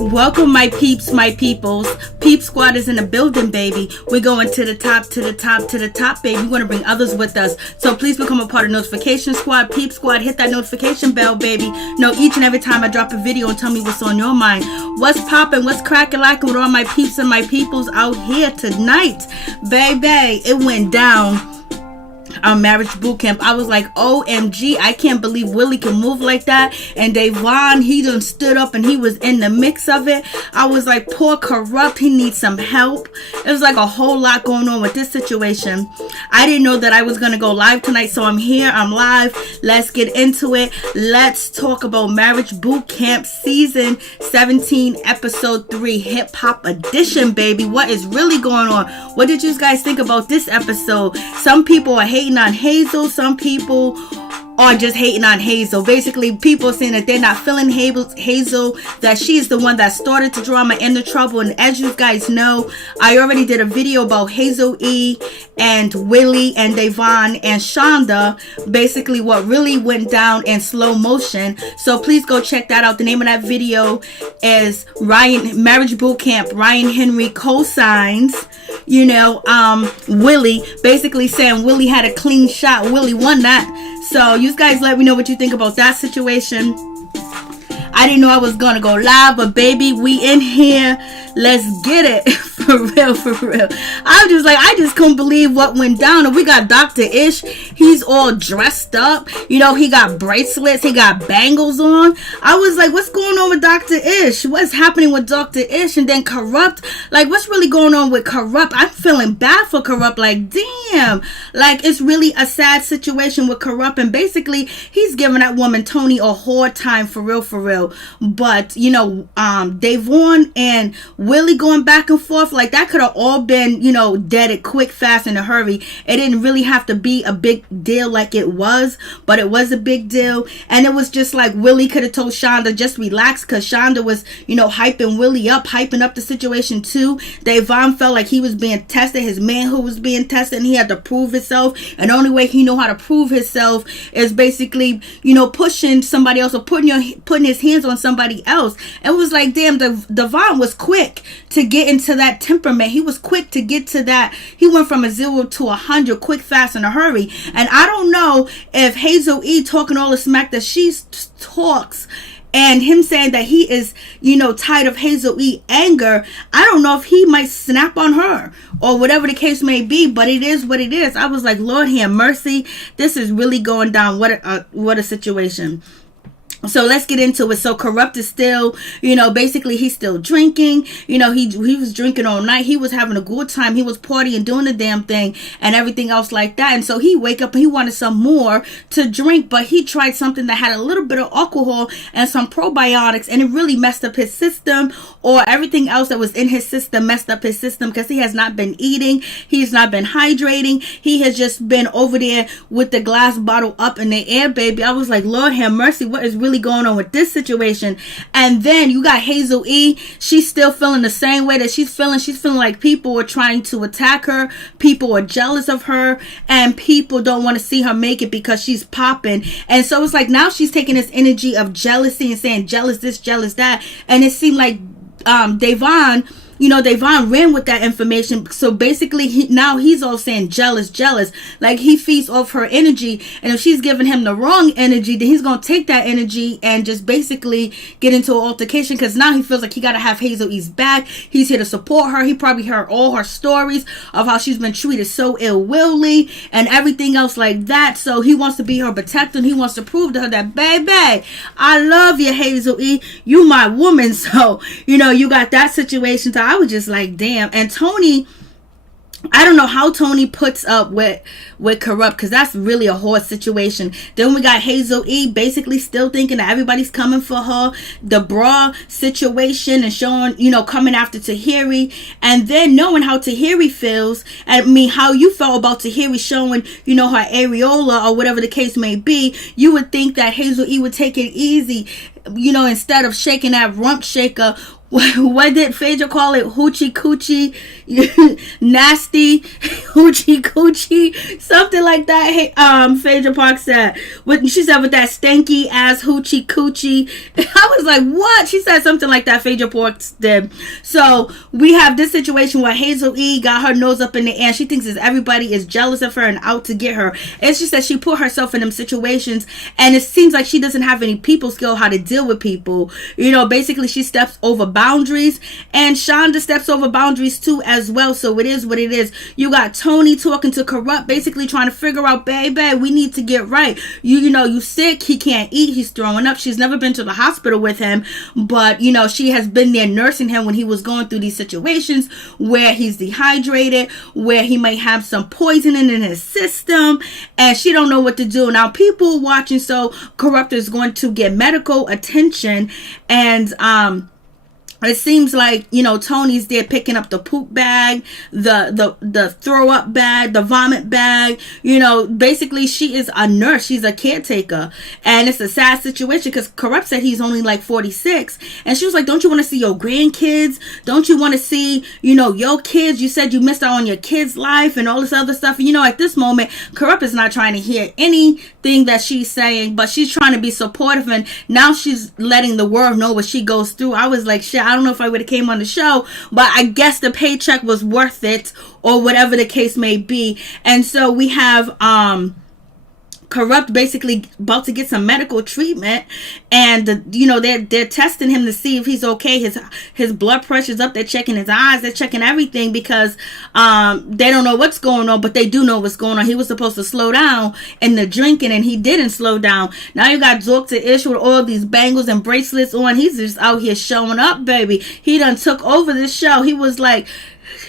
Welcome, my peeps, my peoples. Peep Squad is in the building, baby. We're going to the top, to the top, to the top, baby. We want to bring others with us. So please become a part of Notification Squad. Peep Squad, hit that notification bell, baby. Know each and every time I drop a video and tell me what's on your mind. What's popping, what's cracking like with all my peeps and my peoples out here tonight. Baby, it went down. Our marriage boot camp. I was like, OMG, I can't believe Wille can move like that. And Devon, he done stood up and he was in the mix of it. I was like, poor Corrupt, he needs some help. It was like a whole lot going on with this situation. I didn't know that I was going to go live tonight, so I'm here, I'm live. Let's get into it. Let's talk about marriage boot camp season 17 episode 3 hip hop edition, baby. What is really going on? What did you guys think about this episode? Some people are hating on HazelE. Some people are just hating on HazelE. Basically, people saying that they're not feeling HazelE, that she's the one that started the drama and the trouble. And as you guys know, I already did a video about HazelE and Wille and Devon and Shonda, basically what really went down in slow motion. So please go check that out. The name of that video is Marriage Boot Camp. Ryan Henry co-signs, Wille, basically saying Wille had a clean shot. Wille won that. So you guys let me know what you think about that situation. I didn't know I was gonna go live, but baby, we in here. Let's get it. For real. I just couldn't believe what went down. And we got Dr. Ish. He's all dressed up. He got bracelets. He got bangles on. I was like, what's going on with Dr. Ish? What's happening with Dr. Ish? And then Corrupt. Like, what's really going on with Corrupt? I'm feeling bad for Corrupt. Like, damn. Like, it's really a sad situation with Corrupt. And basically, he's giving that woman Tony a hard time, for real. But, Devon and Wille going back and forth, like that could have all been, deaded quick, fast, in a hurry. It didn't really have to be a big deal like it was, but it was a big deal. And it was just like Wille could have told Shonda, just relax, because Shonda was, hyping Wille up, hyping up the situation too. Devon felt like he was being tested, his manhood was being tested, and he had to prove himself. And the only way he know how to prove himself is basically, pushing somebody else or putting his hands on somebody else. And it was like, damn, Devon was quick to get into that temperament. He was quick to get to that. He went from a 0 to 100 quick, fast, in a hurry. And I don't know if HazelE talking all the smack that she talks, and him saying that he is, tired of HazelE anger, I don't know if he might snap on her or whatever the case may be, but it is what it is. I was like, Lord have mercy. This is really going down. What a situation. So let's get into it. So Corrupt is still, basically he's still drinking. He was drinking all night. He was having a good time. He was partying, doing the damn thing and everything else like that. And so he wake up and he wanted some more to drink, but he tried something that had a little bit of alcohol and some probiotics, and it really messed up his system, or everything else that was in his system messed up his system, because he has not been eating. He's not been hydrating. He has just been over there with the glass bottle up in the air, baby. I was like, Lord have mercy. What is really going on with this situation? And then you got HazelE. She's still feeling the same way that she's feeling like people are trying to attack her, people are jealous of her, and people don't want to see her make it because she's popping. And so it's like now she's taking this energy of jealousy and saying jealous this, jealous that, and it seemed like Devon ran with that information. So basically, now he's all saying jealous. Like he feeds off her energy. And if she's giving him the wrong energy, then he's going to take that energy and just basically get into an altercation. Because now he feels like he got to have HazelE's back. He's here to support her. He probably heard all her stories of how she's been treated so ill-willly and everything else like that. So he wants to be her protector. And he wants to prove to her that, baby, I love you, HazelE. You my woman. So, you got that situation. So I was just like, damn. And Tony, I don't know how Tony puts up with Corrupt, because that's really a hard situation. Then we got HazelE basically still thinking that everybody's coming for her. The bra situation and showing, coming after Tahiri. And then knowing how Tahiri feels. I mean, how you felt about Tahiri showing, her areola or whatever the case may be. You would think that HazelE would take it easy. instead of shaking that rump shaker, what did Phaedra call it? Hoochie coochie, nasty hoochie coochie, something like that. Hey, Phaedra Park said, she said with that stanky ass hoochie coochie. I was like, what? She said something like that. Phaedra Park did. So we have this situation where HazelE got her nose up in the air. She thinks everybody is jealous of her and out to get her. It's just that she put herself in them situations, and it seems like she doesn't have any people skill how to deal with people. Basically she steps over boundaries, and Shonda steps over boundaries too as well. So it is what it is. You got Tony talking to Corrupt, basically trying to figure out, baby, we need to get right. You sick, he can't eat, he's throwing up. She's never been to the hospital with him, but she has been there nursing him when he was going through these situations where he's dehydrated, where he might have some poisoning in his system, and she don't know what to do. Now people watching, so Corrupt is going to get medical attention, and it seems like, Tony's there picking up the poop bag, the throw up bag, the vomit bag. Basically she is a nurse. She's a caretaker. And it's a sad situation because Corrupt said he's only like 46. And she was like, don't you want to see your grandkids? Don't you want to see, your kids? You said you missed out on your kids' life and all this other stuff. At this moment, Corrupt is not trying to hear anything that she's saying, but she's trying to be supportive. And now she's letting the world know what she goes through. I was like, shit, I don't know if I would have came on the show, but I guess the paycheck was worth it, or whatever the case may be. And so we have Corrupt basically about to get some medical treatment, and they're testing him to see if he's okay. His blood pressure's up. They're checking his eyes. They're checking everything because they don't know what's going on, but they do know what's going on. He was supposed to slow down in the drinking, and he didn't slow down. Now you got Dr. Ish with all these bangles and bracelets on. He's just out here showing up, baby. He done took over this show. He was like,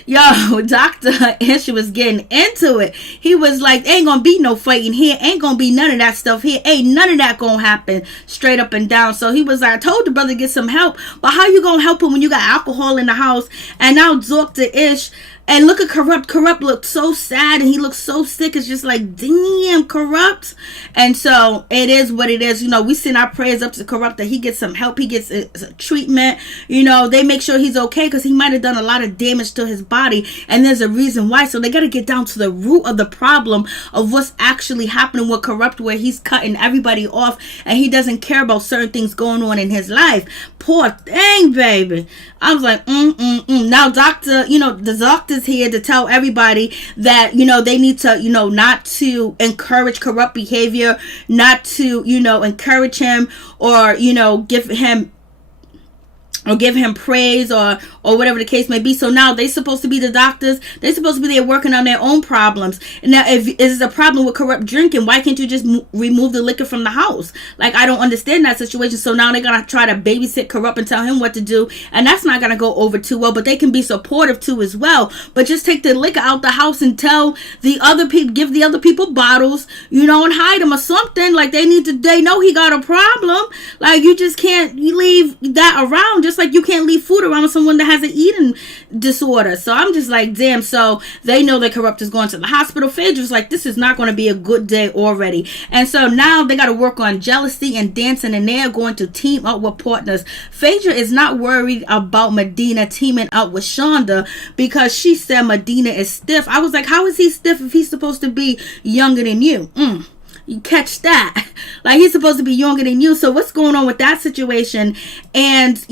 yo, Dr. Ish was getting into it. He was like, ain't gonna be no fighting here. Ain't gonna be none of that stuff here. Ain't none of that gonna happen, straight up and down. So he was like, I told the brother to get some help. But how you gonna help him when you got alcohol in the house? And now Dr. Ish, and look at Corrupt. Corrupt looked so sad, and he looked so sick. It's just like, damn, Corrupt. And so it is what it is. We send our prayers up to Corrupt that he gets some help. He gets a treatment. They make sure he's okay, because he might have done a lot of damage to his body, and there's a reason why. So they got to get down to the root of the problem of what's actually happening with Corrupt, where he's cutting everybody off, and he doesn't care about certain things going on in his life. Poor thing, baby. I was like, Now, the doctor's here to tell everybody that, they need to, not to encourage Corrupt behavior, not to, encourage him, or, give him praise, or whatever the case may be. So now they're supposed to be the doctors. They're supposed to be there working on their own problems. And now, if it's a problem with Corrupt drinking, why can't you just remove the liquor from the house? Like, I don't understand that situation. So now they're gonna try to babysit Corrupt and tell him what to do, and that's not gonna go over too well. But they can be supportive too as well. But just take the liquor out the house and tell the other people, give the other people bottles, and hide them or something. Like, they know he got a problem. Like, you just can't leave that around. Just like you can't leave food around with someone that has an eating disorder. So I'm just like, damn. So they know that Corrupt is going to the hospital. Phaedra's like, this is not going to be a good day already. And so now they got to work on jealousy and dancing, and they're going to team up with partners. Phaedra is not worried about Medina teaming up with Shonda, because she said Medina is stiff. I was like, how is he stiff if he's supposed to be younger than you? You catch that? Like, he's supposed to be younger than you. So what's going on with that situation? And,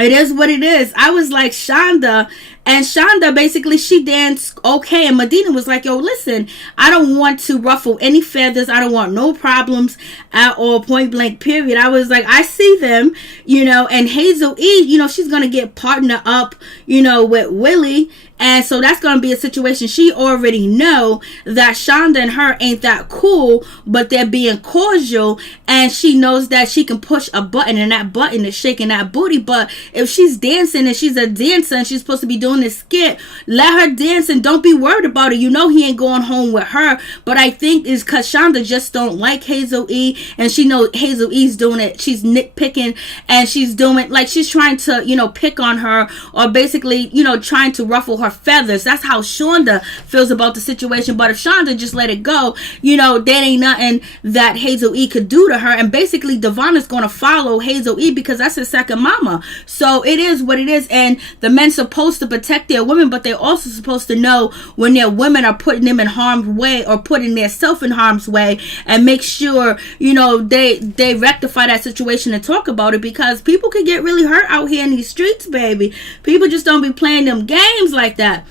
it is what it is. I was like, Shonda, and Shonda, basically, she danced okay. And Medina was like, yo, listen, I don't want to ruffle any feathers. I don't want no problems at all, point blank, period. I was like, I see them, and HazelE, she's going to get partnered up, with Wille. And so that's going to be a situation. She already know that Shonda and her ain't that cool, but they're being cordial. And she knows that she can push a button, and that button is shaking that booty. But if she's dancing and she's a dancer and she's supposed to be doing doing this skit, let her dance and don't be worried about it. You know he ain't going home with her. But I think it's because Shonda just don't like HazelE, and she knows HazelE's doing it. She's nitpicking, and she's doing, like, she's trying to, you know, pick on her, or basically, you know, trying to ruffle her feathers. That's how Shonda feels about the situation. But if Shonda just let it go, you know, there ain't nothing that HazelE could do to her. And basically Devon is going to follow HazelE because that's his second mama. So it is what it is. And the men's supposed to protect their women, but they're also supposed to know when their women are putting them in harm's way or putting their self in harm's way, and make sure, you know, they rectify that situation and talk about it, because people can get really hurt out here in these streets, baby. People just don't be playing them games like that.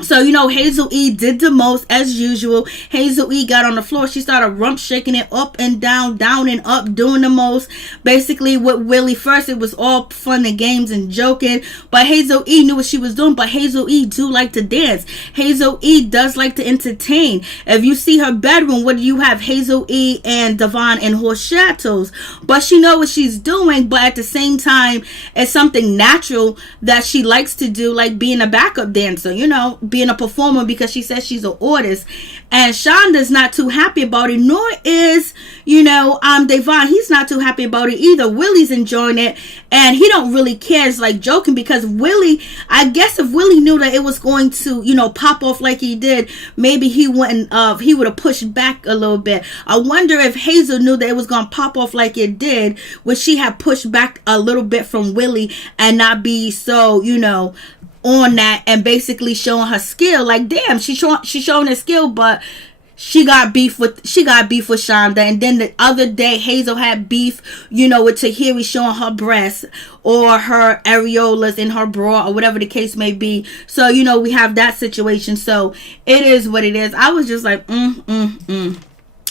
So, you know, HazelE did the most as usual. HazelE got on the floor. She started rump shaking it up and down and up, doing the most. Basically, with Wille, first it was all fun and games and joking, but HazelE knew what she was doing. But HazelE do like to dance. HazelE does like to entertain. If you see her bedroom, what do you have? HazelE and Devon in horse chateaus. But she know what she's doing, but at the same time, it's something natural that she likes to do, like being a backup dancer, you know, being a performer, because she says she's an artist. And Shonda's not too happy about it, nor is, you know, Devon. He's not too happy about it either. Willie's enjoying it, and he don't really care. It's like joking, because Wille, I guess if Wille knew that it was going to, you know, pop off like he did, maybe he wouldn't, he would have pushed back a little bit. I wonder if Hazel knew that it was going to pop off like it did, would she have pushed back a little bit from Wille and not be so, you know, on that, and basically showing her skill. Like, damn, she's showing her skill, but she got beef with Shonda. And then the other day, Hazel had beef, you know, with Tahiri showing her breasts or her areolas in her bra or whatever the case may be. So, you know, we have that situation. So it is what it is. I was just like,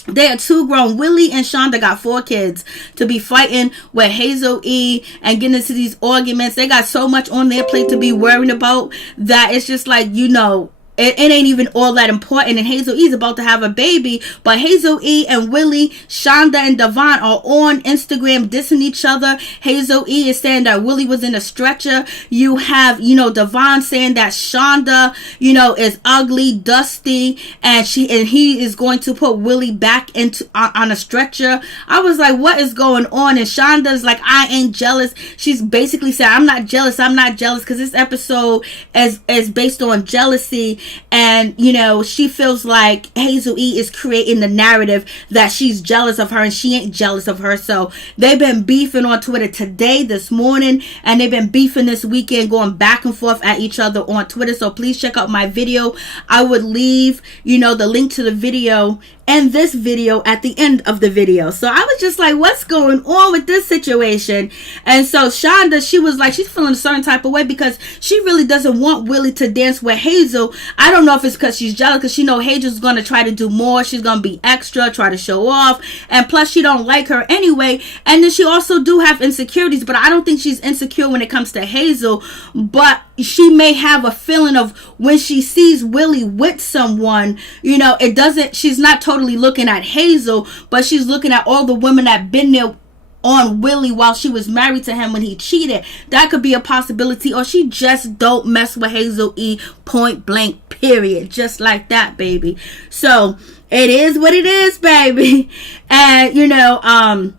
They are two grown. Wille and Shonda got 4 kids to be fighting with HazelE and getting into these arguments. They got so much on their plate to be worrying about that it's just like, you know, it ain't even all that important. And HazelE's about to have a baby, but HazelE and Wille, Shonda and Devon are on Instagram dissing each other. HazelE is saying that Wille was in a stretcher. You have, you know, Devon saying that Shonda, you know, is ugly, dusty, and he is going to put Wille back into on a stretcher. I was like, what is going on? And Shonda's like, I ain't jealous. She's basically saying, I'm not jealous, because this episode is based on jealousy. And, you know, she feels like HazelE is creating the narrative that she's jealous of her, and she ain't jealous of her. So they've been beefing on Twitter today, this morning, and they've been beefing this weekend, going back and forth at each other on Twitter. So please check out my video. I would leave, you know, the link to the video and this video at the end of the video. So I was just like, what's going on with this situation? And so Shonda, she was like, she's feeling a certain type of way because she really doesn't want Wille to dance with Hazel. I don't know if it's because she's jealous, because she know Hazel's going to try to do more. She's going to be extra, try to show off. And plus, she don't like her anyway. And then she also do have insecurities, but I don't think she's insecure when it comes to Hazel. But she may have a feeling of when she sees Wille with someone, you know, it doesn't, she's not totally looking at Hazel, but she's looking at all the women that been there on Wille while she was married to him when he cheated. That could be a possibility. Or she just don't mess with HazelE, point blank, period. Just like that, baby. So it is what it is, baby. And, you know,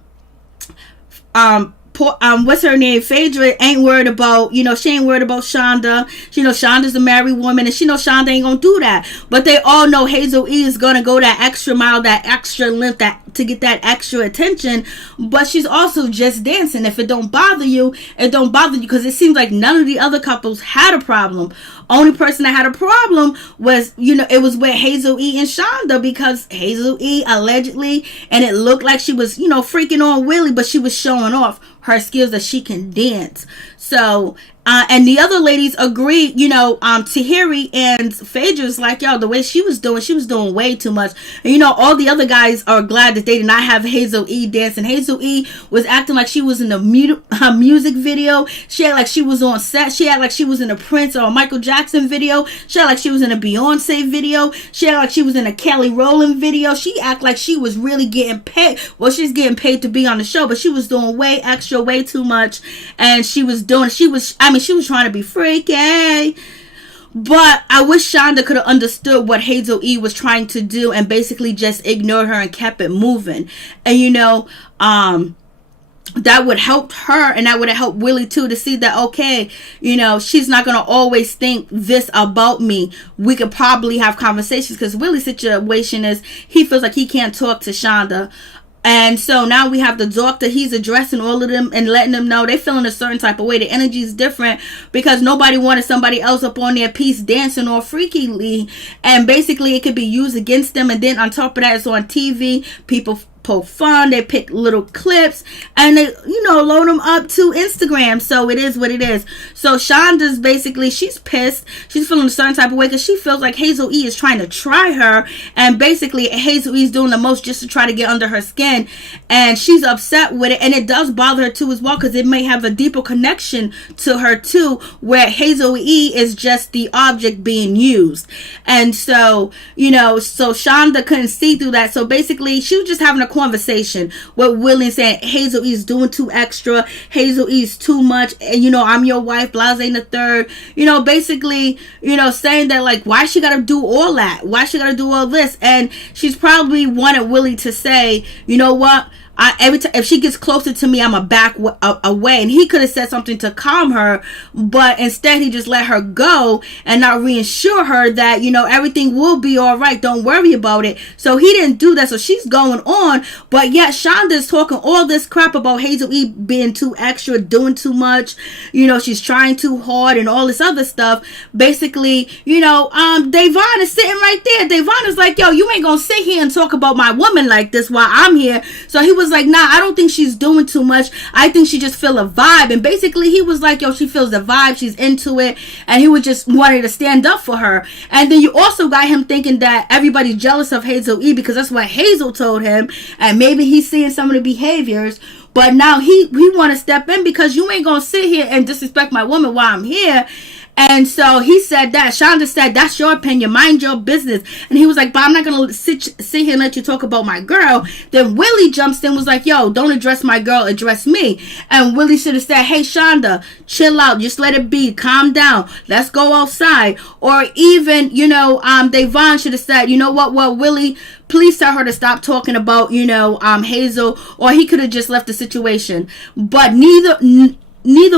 what's her name? Phaedra ain't worried about, you know, she ain't worried about Shonda. She knows Shonda's a married woman, and she knows Shonda ain't gonna do that. But they all know HazelE is gonna go that extra mile, that extra length, that to get that extra attention. But she's also just dancing. If it don't bother you, it don't bother you, because it seems like none of the other couples had a problem. Only person that had a problem was, you know, it was with HazelE and Shonda, because HazelE allegedly, and it looked like she was, you know, freaking on Wille, but she was showing off her skills that she can dance. So and the other ladies agree, you know, Tahiri and Phaedra's like, yo, the way she was doing way too much. And, you know, all the other guys are glad that they did not have HazelE dancing. HazelE was acting like she was in a music video. She acted like she was on set. She acted like she was in a Prince or a Michael Jackson video. She acted like she was in a Beyonce video. She acted like she was in a Kelly Rowland video. She acted like she was really getting paid. Well, she's getting paid to be on the show, but she was doing way extra, way too much. And she was mean, she was trying to be freaky. But I wish Shonda could have understood what HazelE was trying to do and basically just ignored her and kept it moving. And, you know, that would help her, and that would have helped Willie too, to see that, okay, you know, she's not going to always think this about me. We could probably have conversations, because Willie's situation is he feels like he can't talk to Shonda. And so now we have the doctor. He's addressing all of them and letting them know they feeling a certain type of way. The energy is different because nobody wanted somebody else up on their piece dancing all freakily. And basically it could be used against them. And then on top of that, it's on TV. People poke fun. They pick little clips and they, you know, load them up to Instagram. So it is what it is. So Shonda's basically, she's pissed. She's feeling a certain type of way because she feels like HazelE is trying to try her. And basically HazelE is doing the most just to try to get under her skin. And she's upset with it. And it does bother her too as well, because it may have a deeper connection to her too, where HazelE is just the object being used. And so, you know, so Shonda couldn't see through that. So basically she was just having a conversation with Willie, saying HazelE is doing too extra, HazelE is too much, and you know, I'm your wife, blase the third, you know, basically, you know, saying that like, why she gotta do all that, why she gotta do all this. And she's probably wanted Willie to say, you know what, every time if she gets closer to me, I'm a back away. And he could have said something to calm her, but instead he just let her go and not reassure her that, you know, everything will be all right, don't worry about it. So he didn't do that. So she's going on, but yet Shonda's talking all this crap about HazelE being too extra, doing too much, you know, she's trying too hard and all this other stuff. Basically, you know, Davon is sitting right there. Davon is like, yo, you ain't gonna sit here and talk about my woman like this while I'm here. So he was like, nah, I don't think she's doing too much. I think she just feel a vibe. And basically he was like, yo, she feels the vibe, she's into it. And he was just wanting to stand up for her. And then you also got him thinking that everybody's jealous of HazelE because that's what Hazel told him. And maybe he's seeing some of the behaviors. But now he want to step in because you ain't gonna sit here and disrespect my woman while I'm here. And so he said that. Shonda said, that's your opinion, mind your business. And he was like, but I'm not going to sit here and let you talk about my girl. Then Willie jumps in, was like, yo, don't address my girl, address me. And Willie should have said, hey, Shonda, chill out, just let it be, calm down, let's go outside. Or even, you know, Davon should have said, you know what, well, Willie, please tell her to stop talking about, you know, Hazel. Or he could have just left the situation. But neither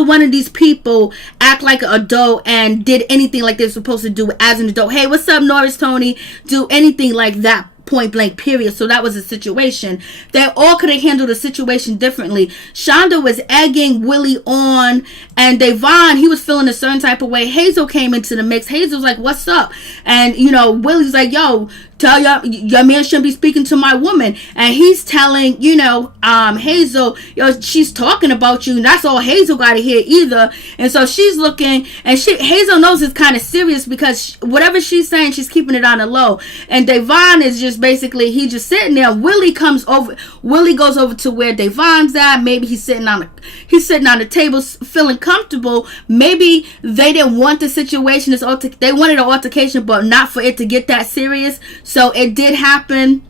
one of these people act like an adult and did anything like they're supposed to do as an adult. Hey, what's up, Norris, Tony? Do anything like that, point blank, period. So that was a situation. They all could have handled the situation differently. Shonda was egging Willie on, and Davon, he was feeling a certain type of way. Hazel came into the mix. Hazel's like, what's up? And, you know, Willie's like, yo, tell your man shouldn't be speaking to my woman. And he's telling, you know, Hazel, yo, she's talking about you. And that's all Hazel got to hear either. And so she's looking, and Hazel knows it's kind of serious because whatever she's saying, she's keeping it on the low. And Davon is just basically, he just sitting there. Willie comes over. Willie goes over to where Davon's at. Maybe he's sitting on the table feeling comfortable. Maybe they didn't want the situation. They wanted an altercation, but not for it to get that serious. So it did happen.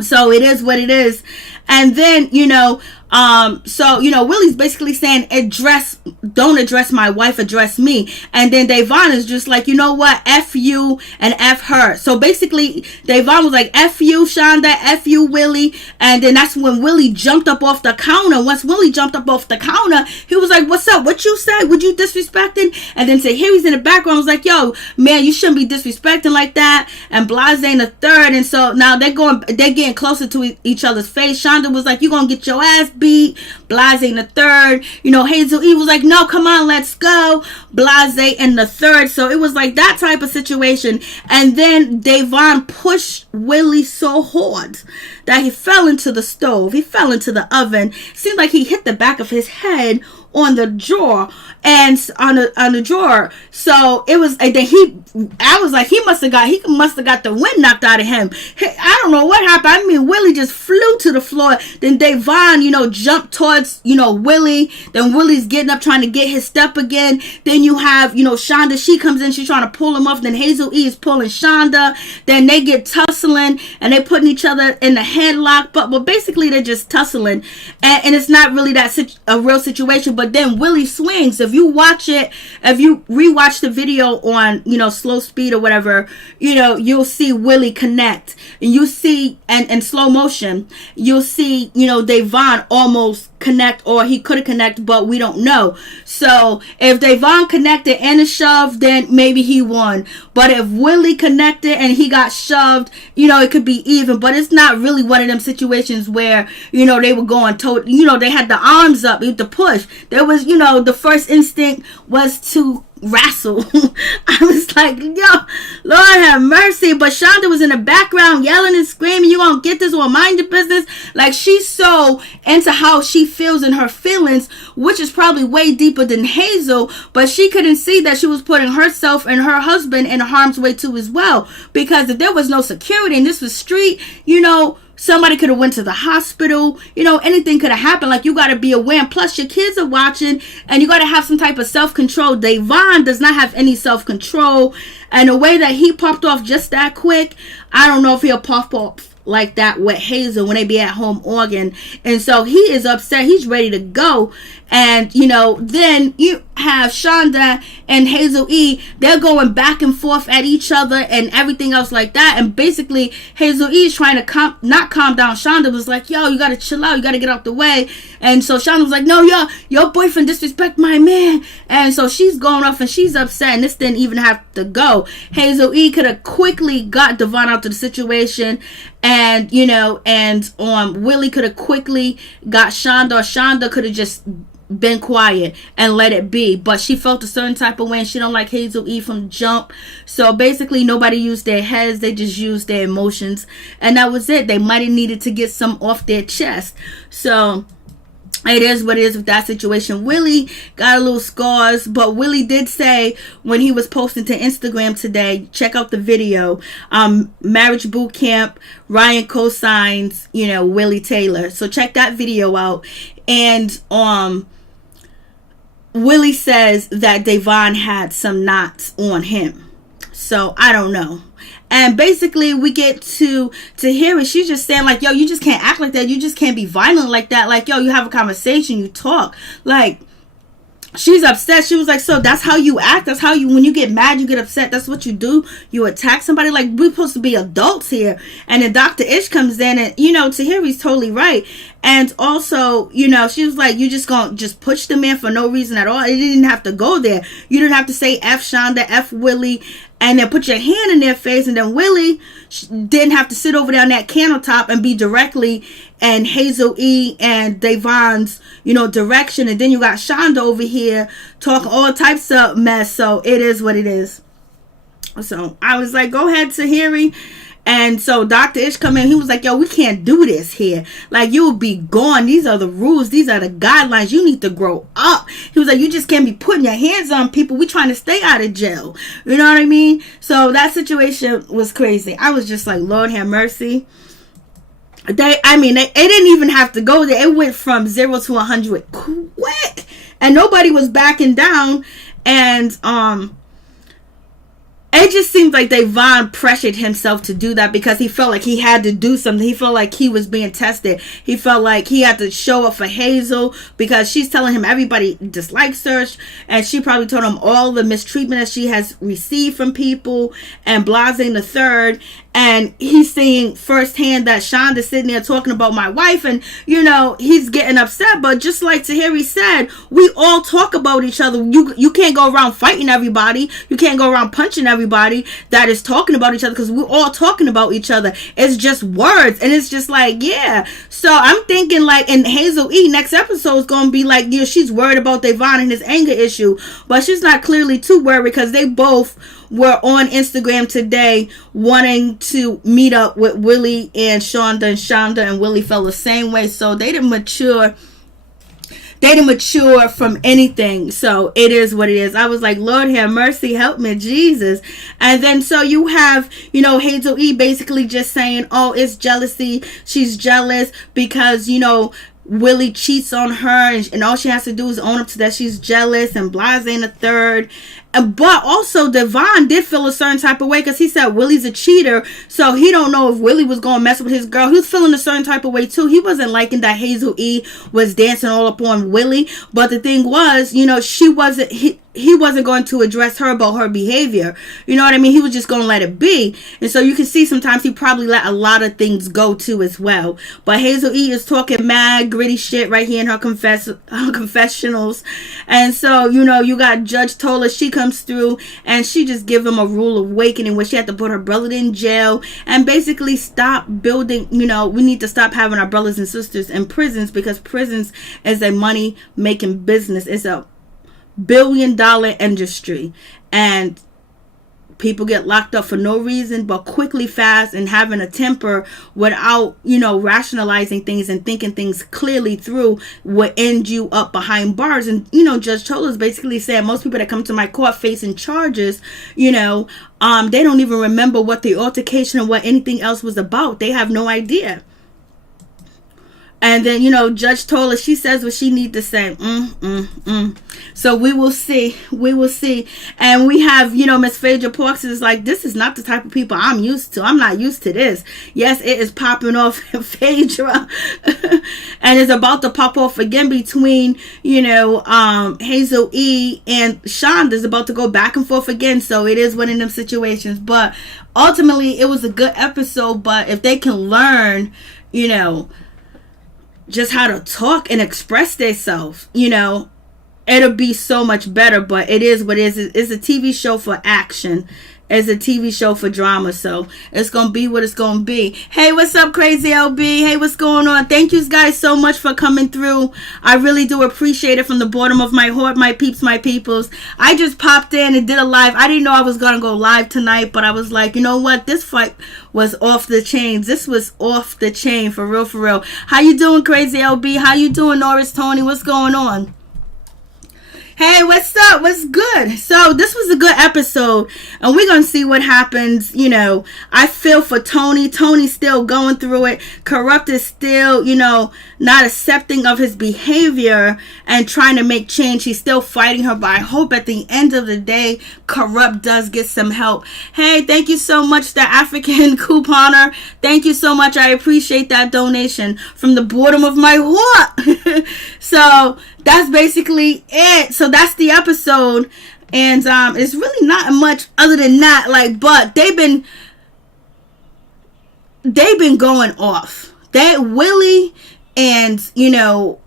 So it is what it is. And then, you know, so, you know, Willie's basically saying, don't address my wife, address me. And then Davon is just like, you know what, F you and F her. So basically, Davon was like, F you, Shonda, F you, Willie. And then that's when Willie jumped up off the counter. Once Willie jumped up off the counter, he was like, what's up? What you said? Would you disrespecting? And then say, here he's in the background, was like, yo, man, you shouldn't be disrespecting like that. And blase the third. And so now they're getting closer to each other's face. Shonda was like, you gonna get your ass beat. Blase the third. You know, HazelE was like, no, come on, let's go. Blase and the third. So it was like that type of situation. And then Davon pushed Willie so hard that he fell into the stove. He fell into the oven. Seemed like he hit the back of his head on the drawer and on the drawer. So it was, and then I was like, he must have got the wind knocked out of him. I don't know what happened. I mean, Willie just flew to the floor. Then Davon, you know, jumped towards, you know, Willie. Then Willie's getting up trying to get his step again. Then you have, you know, Shonda, she comes in, she's trying to pull him off. Then HazelE is pulling Shonda. Then they get tussling and they putting each other in the headlock. But basically they're just tussling. And it's not really a real situation. But but then Willie swings. If you watch it, if you rewatch the video on, you know, slow speed or whatever, you know, you'll see Willie connect. And you see, and in slow motion, you'll see, you know, Davon almost connect, or he could have connected, but we don't know. So if Davon connected and a shove, then maybe he won. But if Willie connected and he got shoved, you know, it could be even. But it's not really one of them situations where, you know, they were going you know, they had the arms up, the push. There was, you know, the first instinct was to wrestle. I was like, yo, Lord have mercy. But Shonda was in the background yelling and screaming, you gonna get this, or mind your business. Like, she's so into how she feels in her feelings, which is probably way deeper than Hazel, but she couldn't see that she was putting herself and her husband in harm's way too as well, because if there was no security and this was street, you know, somebody could have went to the hospital, you know, anything could have happened. Like, you got to be aware, and plus your kids are watching, and you got to have some type of self-control. Davon does not have any self-control, and the way that he popped off just that quick, I don't know if he'll pop off like that with Hazel when they be at home organ. And so he is upset, he's ready to go. And, you know, then you have Shonda and HazelE, they're going back and forth at each other and everything else like that. And basically, HazelE is trying to not calm down. Shonda was like, yo, you got to chill out. You got to get out the way. And so Shonda was like, no, your boyfriend disrespect my man. And so she's going off and she's upset. And this didn't even have to go. HazelE could have quickly got Devon out of the situation. And, you know, and Willie could have quickly got Shonda, or Shonda could have just been quiet and let it be. But she felt a certain type of way, and she don't like HazelE from jump. So basically nobody used their heads, they just used their emotions, and that was it. They might have needed to get some off their chest. So it is what it is with that situation. Willie got a little scars, but Willie did say when he was posting to Instagram today, check out the video, marriage boot camp, Ryan co-signs, you know, Willie Taylor. So check that video out. And Willie says that Davon had some knots on him. So I don't know. And basically we get to hear it. She's just saying like, yo, you just can't act like that. You just can't be violent like that. Like, yo, you have a conversation, you talk. Like, she's upset. She was like, so that's how you act? That's how you, when you get mad, you get upset? That's what you do? You attack somebody? Like, we're supposed to be adults here. And then Dr. Ish comes in, and, you know, Tahiri's totally right. And also, you know, she was like, you just gonna just push the man for no reason at all. It didn't have to go there. You didn't have to say F Shonda, F Willie, and then put your hand in their face. And then Willie didn't have to sit over there on that countertop and be directly and HazelE and Davon's, you know, direction. And then you got Shonda over here talking all types of mess. So it is what it is. So I was like, go ahead, Tahiri. And so Dr. Ish come in, he was like, yo, we can't do this here. Like, you will be gone. These are the rules. These are the guidelines. You need to grow up. He was like, you just can't be putting your hands on people. We trying to stay out of jail. You know what I mean? So that situation was crazy. I was just like, Lord have mercy. It didn't even have to go there. It went from 0 to 100 quick. And nobody was backing down. And, it just seemed like Davon pressured himself to do that because he felt like he had to do something. He felt like he was being tested. He felt like he had to show up for Hazel because she's telling him everybody dislikes her. And she probably told him all the mistreatment that she has received from people and blasting the third. And he's seeing firsthand that Shonda's sitting there talking about my wife. And, you know, he's getting upset. But just like Tahiri said, we all talk about each other. You can't go around fighting everybody. You can't go around punching everybody that is talking about each other, because we're all talking about each other. It's just words. And it's just like, yeah. So I'm thinking like, and HazelE next episode is going to be like, you know, she's worried about Davon and his anger issue. But she's not clearly too worried because they both were on Instagram today wanting to meet up with Willie and Shonda and Willie felt the same way. So they didn't mature. They didn't mature from anything. So it is what it is. I was like, Lord have mercy, help me, Jesus. And then so you have, you know, HazelE basically just saying, oh, it's jealousy. She's jealous because, you know, Willie cheats on her, and all she has to do is own up to that she's jealous and blase in the third. But also Devon did feel a certain type of way because he said Willie's a cheater, so he don't know if Willie was going to mess with his girl. He was feeling a certain type of way too. He wasn't liking that HazelE was dancing all up on Willie, but the thing was, he wasn't going to address her about her behavior. You know what I mean? He was just going to let it be. And so you can see sometimes he probably let a lot of things go too as well. But HazelE is talking mad gritty shit right here in her confessionals. And so, you got Judge Tola. She comes through and she just give him a rule of awakening where she had to put her brother in jail and basically stop building, we need to stop having our brothers and sisters in prisons because prisons is a money making business. It's a billion-dollar industry, and people get locked up for no reason but quickly, fast, and having a temper without rationalizing things and thinking things clearly through would end you up behind bars. And Judge Tola is basically saying most people that come to my court facing charges, they don't even remember what the altercation or what anything else was about. They have no idea. And then, Judge Tola, she says what she needs to say. So we will see. We will see. And we have, Miss Phaedra Parks is like, this is not the type of people I'm used to. I'm not used to this. Yes, it is popping off in Phaedra. And it's about to pop off again between, HazelE and Shonda is about to go back and forth again. So it is one of them situations. But ultimately, it was a good episode. But if they can learn, just how to talk and express themselves, it'll be so much better. But it is what it is. It's a TV show for action. It's a TV show for drama. So it's going to be what it's going to be. Hey, what's up, Crazy LB? Hey, what's going on? Thank you guys so much for coming through. I really do appreciate it from the bottom of my heart, my peeps, my peoples. I just popped in and did a live. I didn't know I was going to go live tonight, but I was like, you know what? This fight was off the chains. This was off the chain, for real, for real. How you doing, Crazy LB? How you doing, Norris Tony? What's going on? Hey, what's up? What's good? So this was a good episode, and we're going to see what happens. I feel for Tony. Tony's still going through it. Corrupt is still, not accepting of his behavior and trying to make change. He's still fighting her, but I hope at the end of the day, Corrupt does get some help. Hey, thank you so much, the African couponer. Thank you so much. I appreciate that donation from the bottom of my heart. So that's basically it. So that's the episode, and it's really not much other than that. But they've been going off. That Willie and HazelE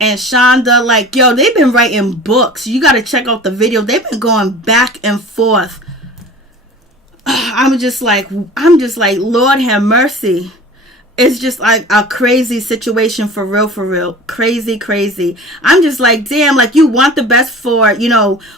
and Shonda, they've been writing books. You got to check out the video. They've been going back and forth. I'm just like, Lord have mercy. It's just like a crazy situation, for real, for real. Crazy, crazy. I'm just like, damn, you want the best for,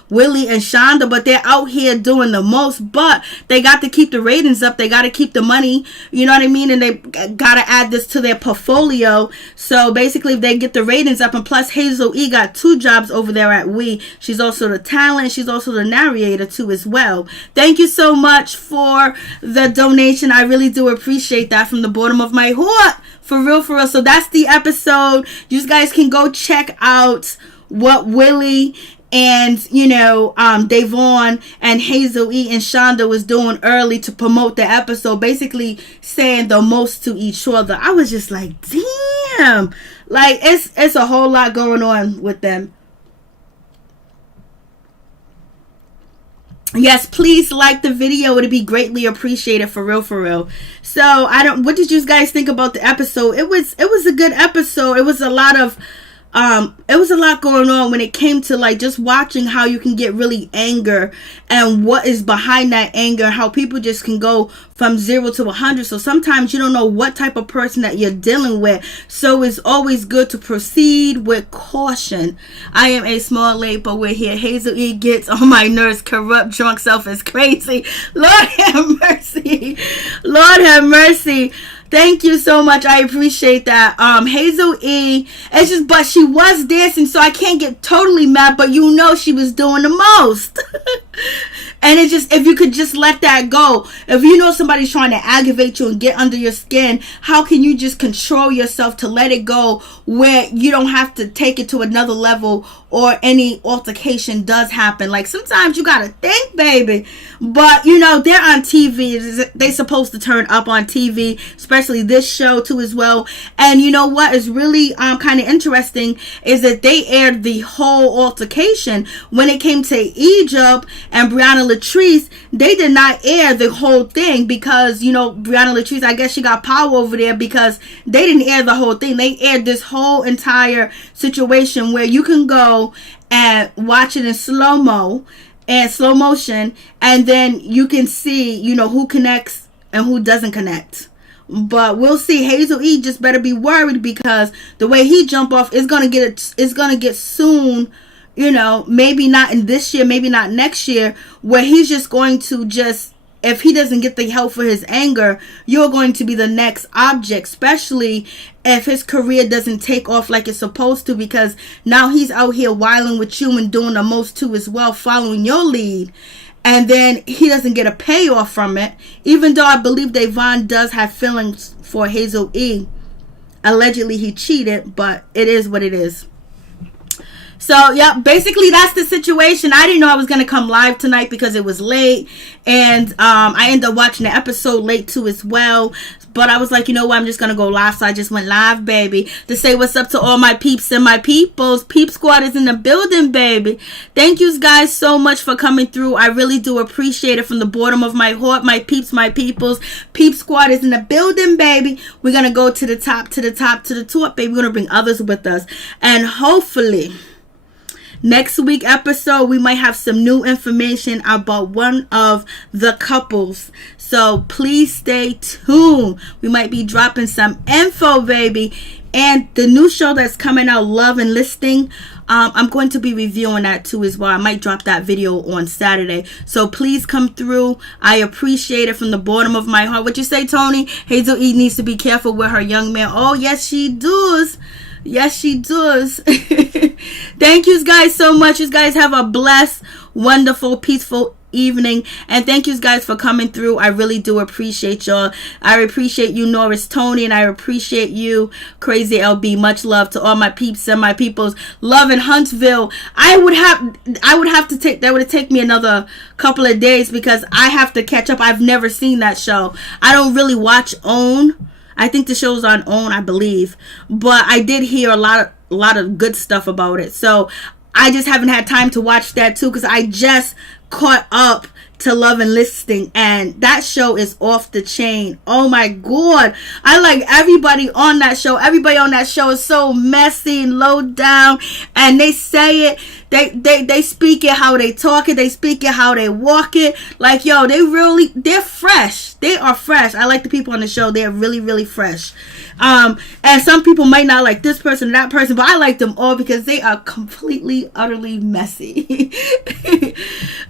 Willie and Shonda, but they're out here doing the most. But they got to keep the ratings up. They got to keep the money. You know what I mean? And they got to add this to their portfolio. So basically, if they get the ratings up, and plus HazelE got 2 jobs over there at We. She's also the talent. She's also the narrator too as well. Thank you so much for the donation. I really do appreciate that from the bottom of my heart, for real, for real. So that's the episode. You guys can go check out what Willie and Davon and HazelE and Shonda was doing early to promote the episode, basically saying the most to each other. I was just like, damn, it's a whole lot going on with them. Yes, please like the video. It'd be greatly appreciated, for real, for real. So what did you guys think about the episode? It was a good episode. It was a lot going on when it came to just watching how you can get really anger and what is behind that anger, how people just can go from 0 to 100. So sometimes you don't know what type of person that you're dealing with. So it's always good to proceed with caution. I am a small late, but we're here. HazelE gets on my nerves. Corrupt drunk self is crazy. Lord have mercy. Lord have mercy. Thank you so much. I appreciate that. HazelE, it's just, but she was dancing, so I can't get totally mad, but she was doing the most. And it's just, if you could just let that go. If you know somebody's trying to aggravate you and get under your skin, how can you just control yourself to let it go, where you don't have to take it to another level or any altercation does happen? Like, sometimes you gotta think, baby. But you know, they're on TV. They're supposed to turn up on TV, especially this show too as well. And you know what is really kind of interesting is that they aired the whole altercation. When it came to Egypt and Brianna Latrice, they did not air the whole thing, because you know, Brianna Latrice, I guess she got power over there, because they didn't air the whole thing. They aired this whole entire situation where you can go and watch it in slow motion, and then you can see, you know, who connects and who doesn't connect. But we'll see. HazelE just better be worried, because the way he jump off is gonna get soon. You know, maybe not in this year, maybe not next year, where he's just going to if he doesn't get the help for his anger, you're going to be the next object, especially if his career doesn't take off like it's supposed to, because now he's out here wilding with you and doing the most too as well, following your lead. And then he doesn't get a payoff from it, even though I believe Devon does have feelings for HazelE. Allegedly he cheated, but it is what it is. So, yeah, basically that's the situation. I didn't know I was going to come live tonight because it was late. And I ended up watching the episode late too as well. But I was like, you know what, I'm just going to go live. So I just went live, baby, to say what's up to all my peeps and my peoples. Peep Squad is in the building, baby. Thank you guys so much for coming through. I really do appreciate it from the bottom of my heart. My peeps, my peoples. Peep Squad is in the building, baby. We're going to go to the top, to the top, to the top, baby. We're going to bring others with us. And hopefully next week episode, we might have some new information about one of the couples. So please stay tuned. We might be dropping some info, baby. And the new show that's coming out, Love and Listing, I'm going to be reviewing that too as well. I might drop that video on Saturday. So please come through. I appreciate it from the bottom of my heart. What you say, Tony? HazelE needs to be careful with her young man. Oh, yes, she does. Yes, she does. Thank you guys so much. You guys have a blessed, wonderful, peaceful evening. And thank you guys for coming through. I really do appreciate y'all. I appreciate you, Norris Tony, and I appreciate you, Crazy LB. Much love to all my peeps and my peoples. Love in Huntsville. I would have to take, that would take me another couple of days, because I have to catch up. I've never seen that show. I don't really watch OWN. I think the show's on OWN, I believe. But I did hear a lot of good stuff about it. So I just haven't had time to watch that too, because I just caught up to Love and Listing, and that show is off the chain. Oh my god, I like everybody on that show. Everybody on that show is so messy and low down, and they say it, they speak it how they talk it, they speak it how they walk it. Like, yo, they're fresh. They are fresh. I like the people on the show. They're really, really fresh. And some people might not like this person or that person, but I like them all because they are completely, utterly messy.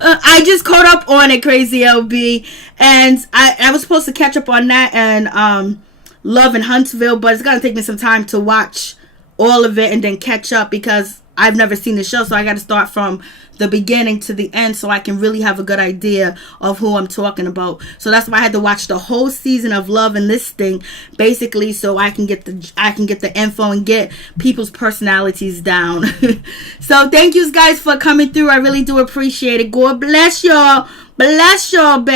I just caught up on it, Crazy LB, and I was supposed to catch up on that and Love in Huntsville, but it's gonna take me some time to watch all of it and then catch up, because I've never seen the show, so I got to start from the beginning to the end so I can really have a good idea of who I'm talking about. So that's why I had to watch the whole season of Love and Listing, basically, so I can get the info and get people's personalities down. So thank you guys for coming through. I really do appreciate it. God bless y'all. Bless y'all, babe.